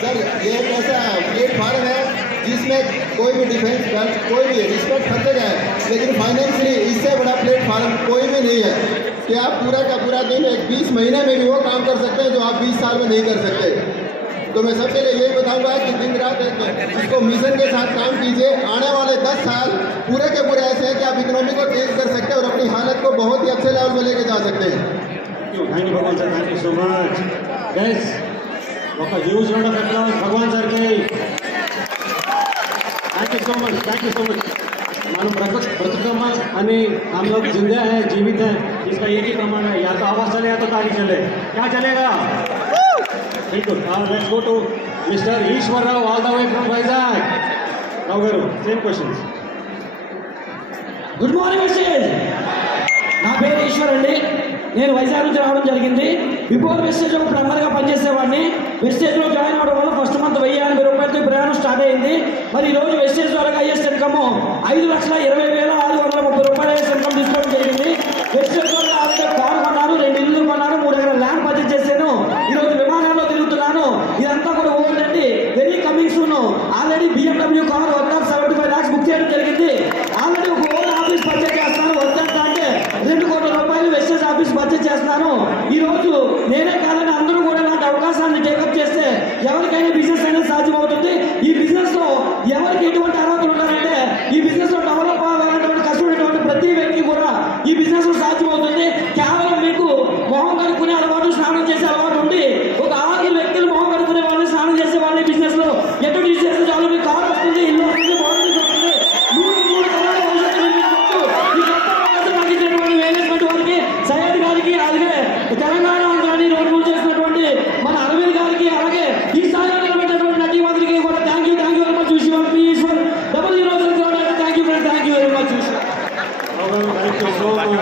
Sir ये एक ऐसा प्लेटफॉर्म है जिसमें कोई भी डिफेंस कोई भी रिस्पेक्ट करते जाए, लेकिन फाइनेंशियली इससे बड़ा प्लेटफॉर्म कोई भी नहीं है कि आप पूरा का पूरा दिन एक 20 महीने में भी वो काम कर सकते हैं जो आप 20 साल में नहीं कर सकते। तो मैं सबके लिए यही बताऊंगा कि दिन रात इसको मिशन के साथ काम कीजिए। आने वाले 10 साल पूरे के पूरे ऐसे हैं कि आप इकोनॉमी को तेज कर सकते हैं और अपनी हालत को बहुत ही अच्छे लेवल में लेके जा सकते हैं। Thank you Bhagwan sir, thank you so much guys. ఒక huge round of applause Bhagwan sir కి। Thank you so much, thank you so much. मालूम ब्रतकम आणि हम लोग जिंदा हैं, जीवित हैं, इसका एक ही प्रमाण है, या तो आवाज चले या तो ताली चले। क्या चलेगा? बिल्कुल। Let's go to mister Eshwar Rao all the way from Vizag. Rao garu same questions. Good morning వెస్టేజ్, నా పేరు ఈశ్వర్ అండి, నేను వైజాగ్ నుంచి రావడం జరిగింది। బిఫోర్ వెస్టేజ్ ఒక ప్లంబర్గా పనిచేసేవాడిని। వెస్టేజ్లో జాయిన్ అవడం వల్ల ఫస్ట్ మంత్ 1080 రూపాయలతో ప్రయాణం స్టార్ట్ అయింది। మరి ఈరోజు వెస్టేజ్ ద్వారా హైయెస్ట్ ఇన్కమ్ 5,20,530 రూపాయల ఇన్కమ్ తీసుకోవడం జరిగింది। వెస్టేజ్ ద్వారా ఆల్రెడీ కారు కొన్నాను, 2 ఇల్లు కొన్నాను, 3 ఎకరాల ల్యాండ్ పర్చేజ్ చేశాను, ఈరోజు విమానాల్లో తిరుగుతున్నాను। ఇదంతా కూడా ఓల్డ్ అండి, very coming soon. Already BMW car worth 75 lakhs book చేయడం జరిగింది। ఆల్రెడీ ఒక ఓన్ ఆఫీస్ పర్చేజ్ చేస్తున్నాను, వర్త్ ఎంత అంటే 2 కోట్ల రూపాయలు వెస్టేజ్ ఆఫీస్ పర్చేజ్ చేస్తున్నాను। ఈ రోజు నేనే కాదని అందరూ కూడా నాకు అవకాశాన్ని టేకప్ చేస్తే ఎవరికైనా బిజినెస్ అనేది సాధ్యమవుతుంది। ఈ బిజినెస్ లో ఎవరికి ఎటువంటి అర్హతలు ఉన్నారంటే ఈ బిజినెస్ లో డెవలప్ అవ్వాలనేటువంటి కష్టపడేటువంటి ప్రతి వ్యక్తి కూడా ఈ బిజినెస్ లో సాధ్యమవుతుంది। కేవలం మీకు మొహం కడుక్కునే అలవాటు, స్నానం చేసే అలవాటు ఉండి ఒక 6 వ్యక్తులు మొహం కడుక్కునే వాళ్ళని, స్నానం చేసే వాళ్ళని బిజినెస్ లో ఎటువంటి యూజ్ చేస్తే చాలు మీకు కార్ వస్తుంది, ఇల్లు వస్తుంది, బాగుంటుంది వస్తుంది, 3 తరాల భవిష్యత్తు నిర్మించవచ్చు। ఈ కొత్త అవకాశం నాకు ఇచ్చినటువంటి మేనేజ్మెంట్ వారికి, సయ్యద్ గారికి, అలాగే తెలంగాణ ఆంధ్రాన్ని రోడ్లు చేసినటువంటి మన అరవింద్ గారికి, అలాగే ఈ స్థాయిలో నిలబెట్టినటువంటి నటీమంత్రికి కూడా thank you very much Eshwar, Eshwar 00 thank you very much Eshwar. Thank you so much.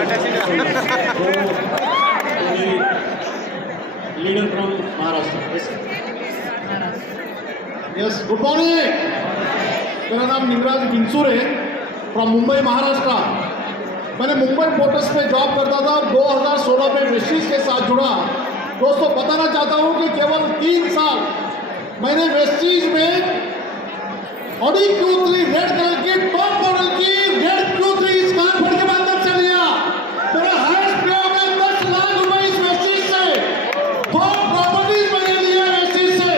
Leader from Maharashtra. Yes, sir. Yes, good morning. मेरा नाम निमराज बिंसूर है, फ्रॉम मुंबई महाराष्ट्र। मैंने मुंबई पोर्ट्स पे जॉब करता था और 2016 में वेस्टीज के साथ जुड़ा। दोस्तों बताना चाहता हूँ कि केवल 3 साल मैंने वेस्टीज में ऑडी Q3 रेड कलर की टॉप मॉडल की रेड Q3 स्कॉर्पियो के माध्यम से लिया। मेरा हाईएस्ट पे हो गया 10 लाख रुपए इस वेस्टीज से। 2 प्रॉपर्टीज मैंने लिया वेस्टीज से।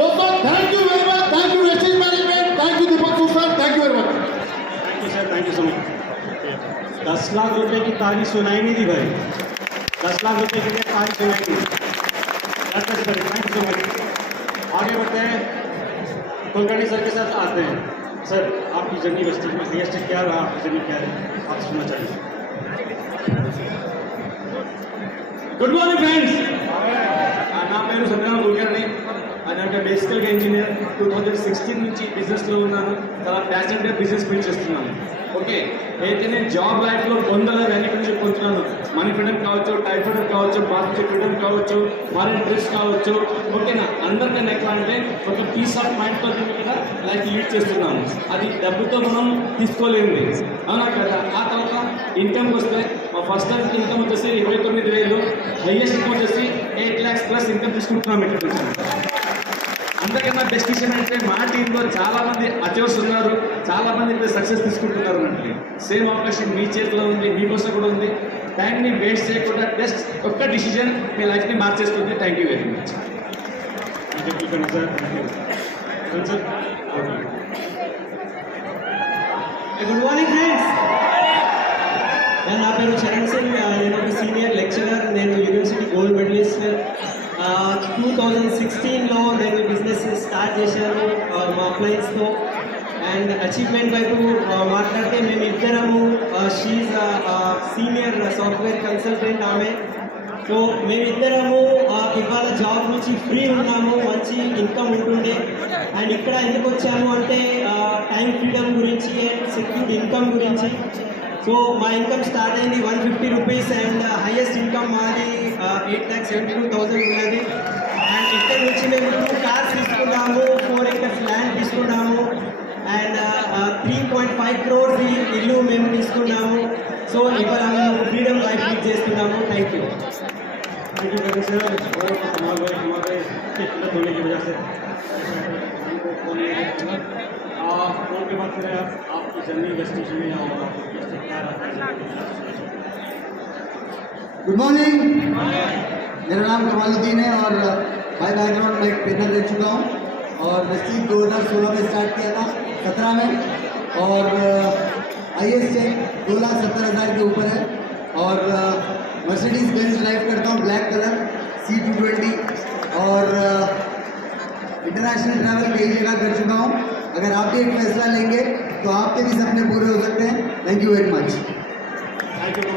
दोस्तों thank you very much, thank you Vestige management, thank you Deepak sir, thank you very much. Thank you sir, thank you so much. 10 lakh रुपए की तारीफ सुनाई नहीं दी भाई, 10 लाख रुपए के लिए तारीफ सुनाई नहीं। Thank you so much. आगे बढ़ते हैं, कुलकर्णी सर के साथ आते हैं। सर आपकी जर्नी वेस्टेज में हाईएस्ट क्या रहा, आपकी जर्नी क्या है, आप सुनना चाहिए। గుడ్ మార్నింగ్ ఫ్రెండ్స్, నా పేరు సంజయ్ కుల్కర్ణి, అంటే బేసికల్గా ఇంజనీర్। 2016 నుంచి బిజినెస్లో ఉన్నాను, చాలా ప్యాషనెట్గా బిజినెస్ బిల్డ్ చేస్తున్నాను। ఓకే, అయితే నేను జాబ్ లైఫ్లో పొందల బెనిఫిట్ పొందుతున్నాను। మనీ ఫ్రీడమ్ కావచ్చు, టైం ఫ్రీడమ్ కావచ్చు, బాస్కెట్ ఫ్రీడమ్ కావచ్చు, ఫారెన్ ట్రిప్స్ కావచ్చు। ఓకేనా, అందరికన్నా ఎక్కువ అంటే ఒక పీస్ ఆఫ్ మైండ్తో కూడా లైఫ్ లీడ్ చేస్తున్నాను। అది డబ్బుతో మనం తీసుకోలేండి, అవునా కదా। ఆ తర్వాత ఇన్కమ్కి వస్తే మా ఫస్ట్ టైం ఇన్కమ్ వచ్చేసి 29,000, హైయెస్ట్ ఇన్కమ్ వచ్చేసి 8 lakhs ప్లస్ ఇన్కమ్ తీసుకుంటున్నాం ఇక్కడ నుంచి। అందరికన్నా బెస్ట్ విషయం అంటే మా టీంలో చాలామంది అచీవర్స్ ఉన్నారు, చాలామంది ఇక్కడ సక్సెస్ తీసుకుంటున్నారు అన్నట్టు। సేమ్ అవకాశం మీ చేతిలో ఉంది, మీకోసం కూడా ఉంది। టైంని వేస్ట్ చేయకుండా బెస్ట్ ఒక్క డిసిజన్ మీ లైఫ్ని మార్చేస్తుంది। Thank you very much. Good morning friends, నా పేరు చరణ్ సింగ్, నేను ఒక సీనియర్ లెక్చరర్, నేను యూనివర్సిటీ గోల్డ్ మెడలిస్ట్। 2016లో నేను బిజినెస్ స్టార్ట్ చేశాను మా క్లయింట్స్తో। అండ్ అచీవ్మెంట్ వైపు మాట్లాడితే మేము ఇద్దరము, షీఈ్ సీనియర్ సాఫ్ట్వేర్ కన్సల్టెంట్ ఆమె। సో మేమిద్దరము ఇవాళ జాబ్ నుంచి ఫ్రీ ఉన్నాము, మంచి ఇన్కమ్ ఉంటుండే। అండ్ ఇక్కడ ఎందుకు వచ్చాము అంటే టైం ఫ్రీడమ్ గురించి అండ్ సెక్యూర్డ్ ఇన్కమ్ గురించి। సో మా ఇన్కమ్ స్టార్ట్ అయింది 150 రూపీస్ అండ్ హైయెస్ట్ ఇన్కమ్ మాది 8,72,000 ఉన్నది। అండ్ ఇక్కడ నుంచి మేము 2 కార్స్ తీసుకున్నాము, 4 acres ల్యాండ్ తీసుకున్నాము, అండ్ 3.5 crores ఇల్లు మేము తీసుకున్నాము। సో ఇవాళ మేము ఫ్రీడమ్ లైఫ్ లీడ్ చేస్తున్నాము। Thank you. थैंक यू करने से और हमारे खिदमत होने की वजह से हमको फोन के बाद फिर आपकी जर्नी डेस्टिनेशन में और आपको कैसे क्या रहा गुड मॉर्निंग। मेरा नाम कमालुद्दीन है और बाय बैकग्राउंड मैं एक ट्रेनर रह चुका हूँ और वेस्टीज 2016 में स्टार्ट किया था 17 में और IS चेक 2,70,000 के ऊपर है और मर्सिडीज बेंज ड्राइव करता हूँ ब्लैक कलर C220 और इंटरनेशनल ट्रैवल कई जगह कर चुका हूँ। अगर आप भी एक फैसला लेंगे तो आपके भी सपने पूरे हो सकते हैं। Thank you very much. Thank you.